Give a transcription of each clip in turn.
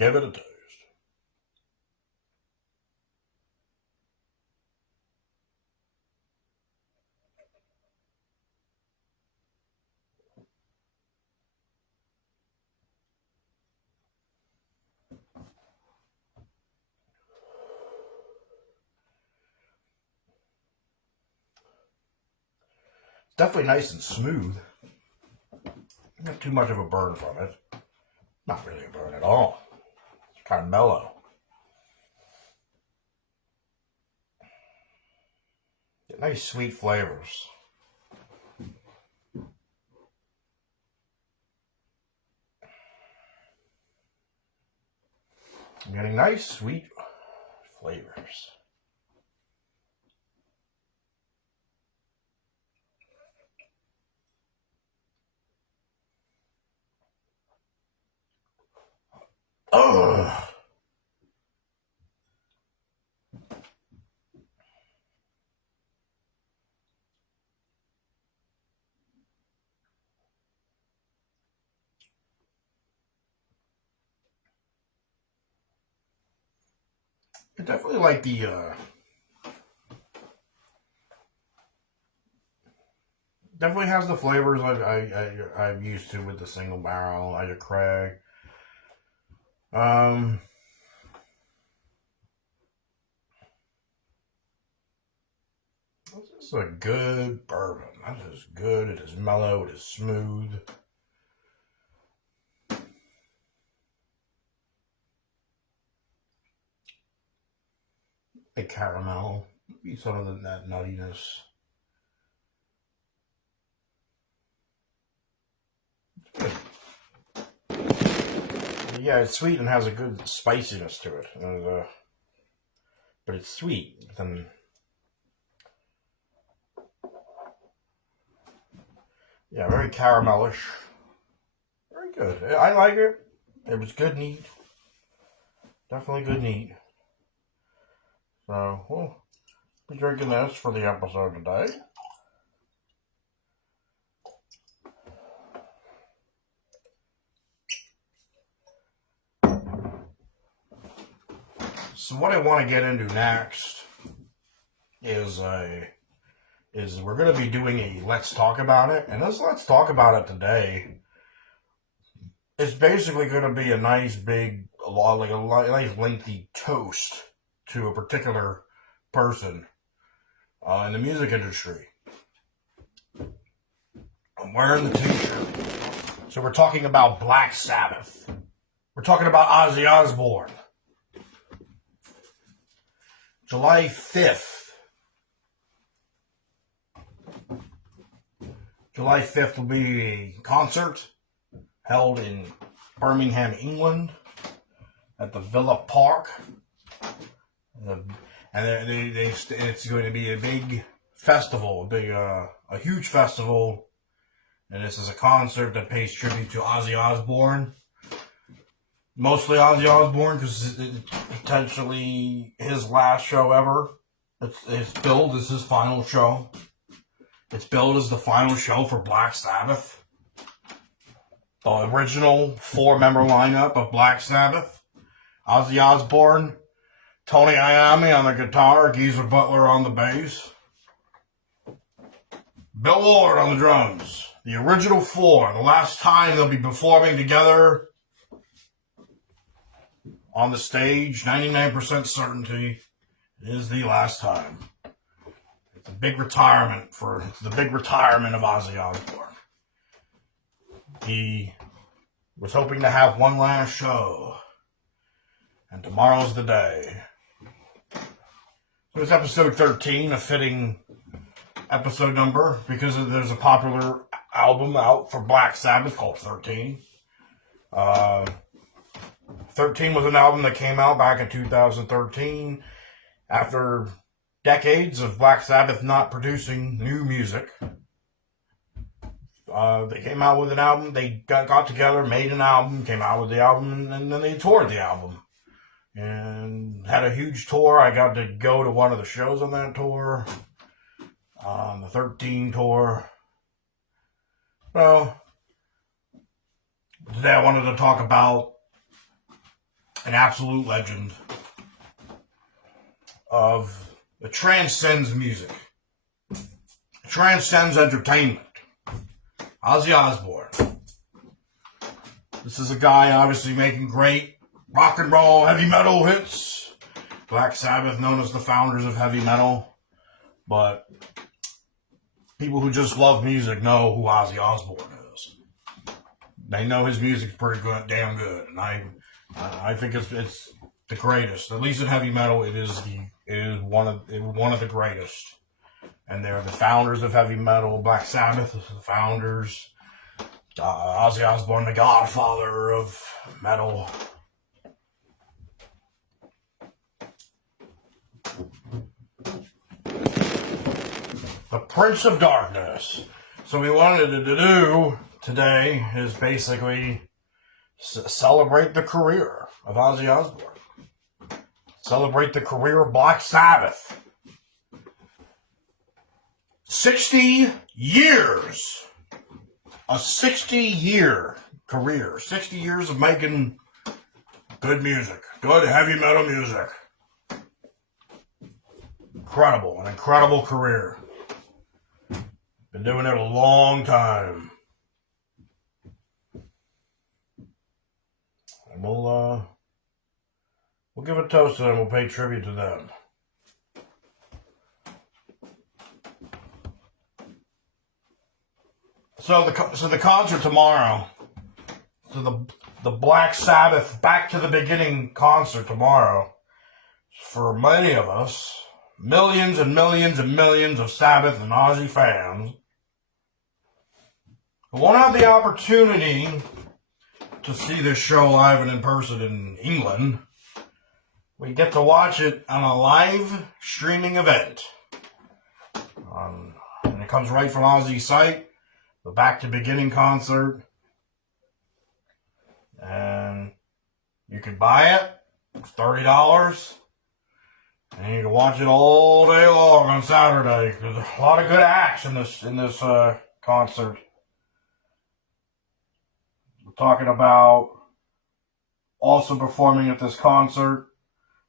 Give it a taste. Definitely nice and smooth. Not too much of a burn from it. Not really a burn at all. It's kind of mellow. Get nice sweet flavors. I'm getting nice sweet flavors. Ugh. I definitely like the definitely has the flavors I'm used to with the single barrel Elijah Craig. This is a good bourbon. That is good. It is mellow. It is smooth. A caramel. Maybe some of that nuttiness. Good. Yeah, it's sweet and has a good spiciness to it. But it's sweet. Then yeah, very caramelish. Very good. I like it. It was good neat. Definitely good neat. So we'll be drinking this for the episode today. So what I want to get into next is we're going to be doing a Let's Talk About It. And this Let's Talk About It today is basically going to be a nice big, like a nice lengthy toast to a particular person in the music industry. I'm wearing the t-shirt. So we're talking about Black Sabbath. We're talking about Ozzy Osbourne. July 5th. July 5th will be a concert held in Birmingham, England at the Villa Park. And it's going to be a big festival, a huge festival. And this is a concert that pays tribute to Ozzy Osbourne. Mostly Ozzy Osbourne, because it's potentially his last show ever. It's billed as his final show. It's billed as the final show for Black Sabbath. The original 4-member lineup of Black Sabbath. Ozzy Osbourne, Tony Iommi on the guitar, Geezer Butler on the bass, Bill Ward on the drums. The original 4. The last time they'll be performing together on the stage, 99% certainty, is the last time. It's the big retirement of Ozzy Osbourne. He was hoping to have one last show, and tomorrow's the day. So it's episode 13, a fitting episode number, because there's a popular album out for Black Sabbath called 13. 13 was an album that came out back in 2013 after decades of Black Sabbath not producing new music. They came out with an album, they got together, made an album, came out with the album, and then they toured the album. And had a huge tour. I got to go to one of the shows on that tour, on the 13 tour. So, today I wanted to talk about an absolute legend of it transcends music. It transcends entertainment. Ozzy Osbourne. This is a guy obviously making great rock and roll, heavy metal hits. Black Sabbath, known as the founders of heavy metal. But people who just love music know who Ozzy Osbourne is. They know his music's pretty good, damn good. And I think it's the greatest. At least in heavy metal, it is one of the greatest. And they're the founders of heavy metal. Black Sabbath is the founders. Ozzy Osbourne, the godfather of metal. The Prince of Darkness. So we wanted to do today is basically celebrate the career of Ozzy Osbourne. Celebrate the career of Black Sabbath. 60 years. A 60-year career. 60 years of making good music. Good heavy metal music. Incredible. An incredible career. Been doing it a long time. And we'll give a toast to them. We'll pay tribute to them. So the concert tomorrow. So the Black Sabbath Back to the Beginning concert tomorrow. For many of us, millions and millions and millions of Sabbath and Ozzy fans who won't have the opportunity to see this show live and in person in England. We get to watch it on a live streaming event. And it comes right from Ozzy's site. The Back to Beginning concert. And you can buy it. It's $30. And you can watch it all day long on Saturday. There's a lot of good acts in this concert. We're talking about also performing at this concert.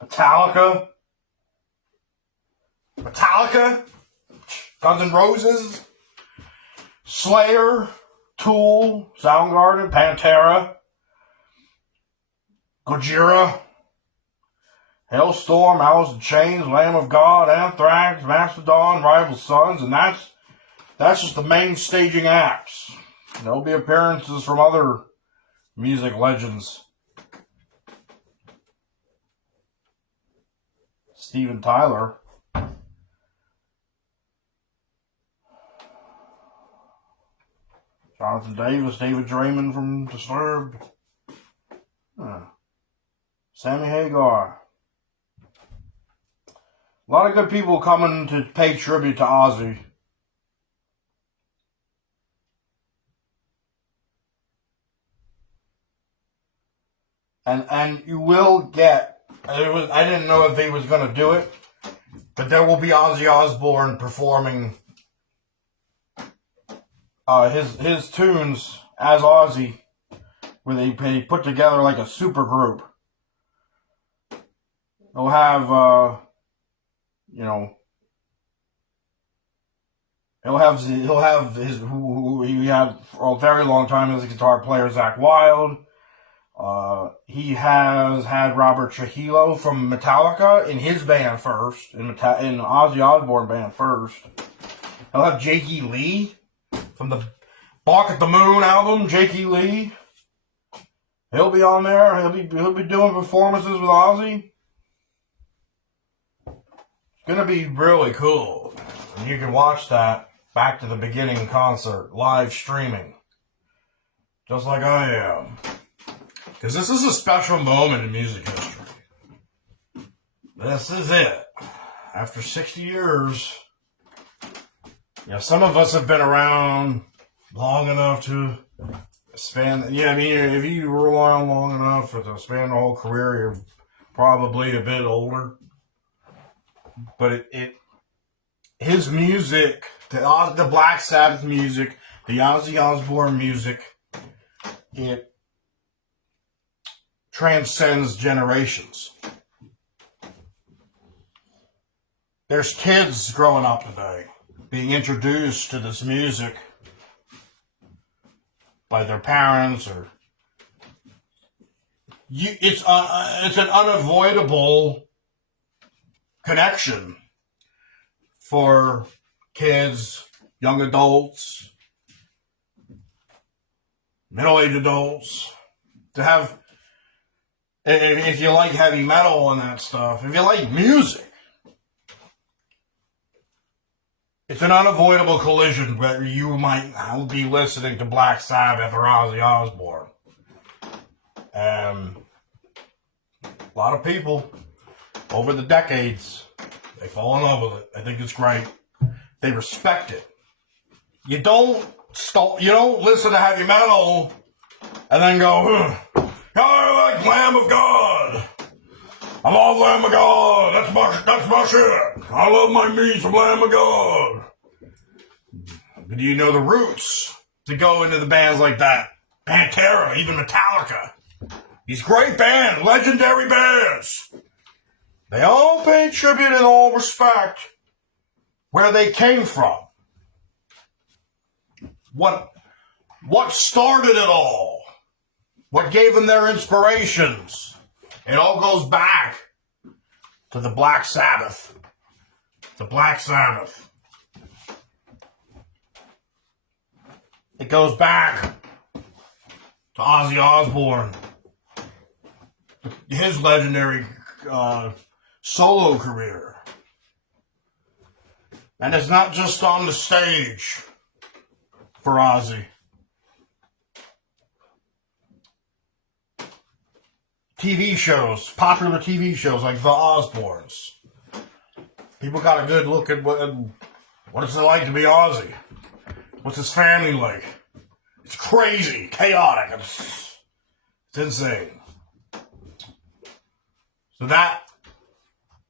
Metallica. Guns N' Roses. Slayer, Tool, Soundgarden, Pantera, Gojira, Hailstorm, Alice in Chains, Lamb of God, Anthrax, Mastodon, Rival Sons, and that's just the main staging acts. There'll be appearances from other music legends. Steven Tyler. Jonathan Davis, David Draymond from Disturbed. Sammy Hagar. A lot of good people coming to pay tribute to Ozzy. And you will get, I didn't know if he was going to do it, but there will be Ozzy Osbourne performing his tunes as Ozzy, where they put together like a super group. He'll have, he'll have his who he had for a very long time as a guitar player, Zakk Wylde. He has had Robert Trujillo from Metallica in his band first, in Ozzy Osbourne band first. He'll have Jakey Lee from the Bark at the Moon album, Jakey Lee. He'll be on there. He'll be doing performances with Ozzy. It's gonna be really cool. And you can watch that Back to the Beginning concert live streaming. Just like I am. Because this is a special moment in music history. This is it. After 60 years, some of us have been around long enough to span. If you were around long enough to span the whole career, you're probably a bit older. But his music, the Black Sabbath music, the Ozzy Osbourne music, it transcends generations. There's kids growing up today being introduced to this music by their parents, or it's an unavoidable connection for kids, young adults, middle-aged adults, to have, if you like heavy metal and that stuff, if you like music, it's an unavoidable collision where you might be listening to Black Sabbath or Ozzy Osbourne. A lot of people, over the decades, they fall in love with it. I think it's great. They respect it. You don't listen to heavy metal and then go, I like Lamb of God. I love Lamb of God. That's my shit. I love my meat from Lamb of God. Do you know the roots to go into the bands like that? Pantera, even Metallica. These great bands, legendary bands. They all pay tribute in all respect where they came from. What started it all? What gave them their inspirations? It all goes back to the Black Sabbath. The Black Sabbath. It goes back to Ozzy Osbourne. His legendary solo career. And it's not just on the stage for Ozzy. TV shows, popular TV shows like The Osbournes. People got a good look at what it's like to be Ozzy. What's his family like? It's crazy, chaotic, it's insane. So that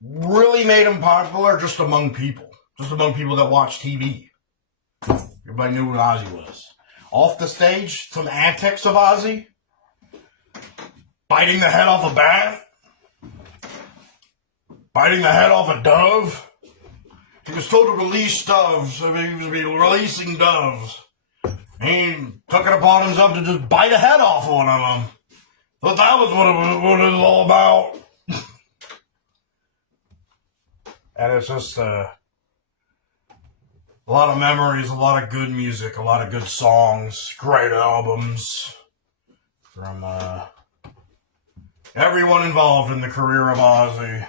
really made him popular just among people that watch TV. Everybody knew what Ozzy was. Off the stage, some antics of Ozzy. Biting the head off a bat. Biting the head off a dove. He was told to release doves, so he was releasing doves. He took it upon himself to just bite a head off one of them. Thought that was what it was all about. And it's just a lot of memories, a lot of good music, a lot of good songs, great albums from everyone involved in the career of Ozzy.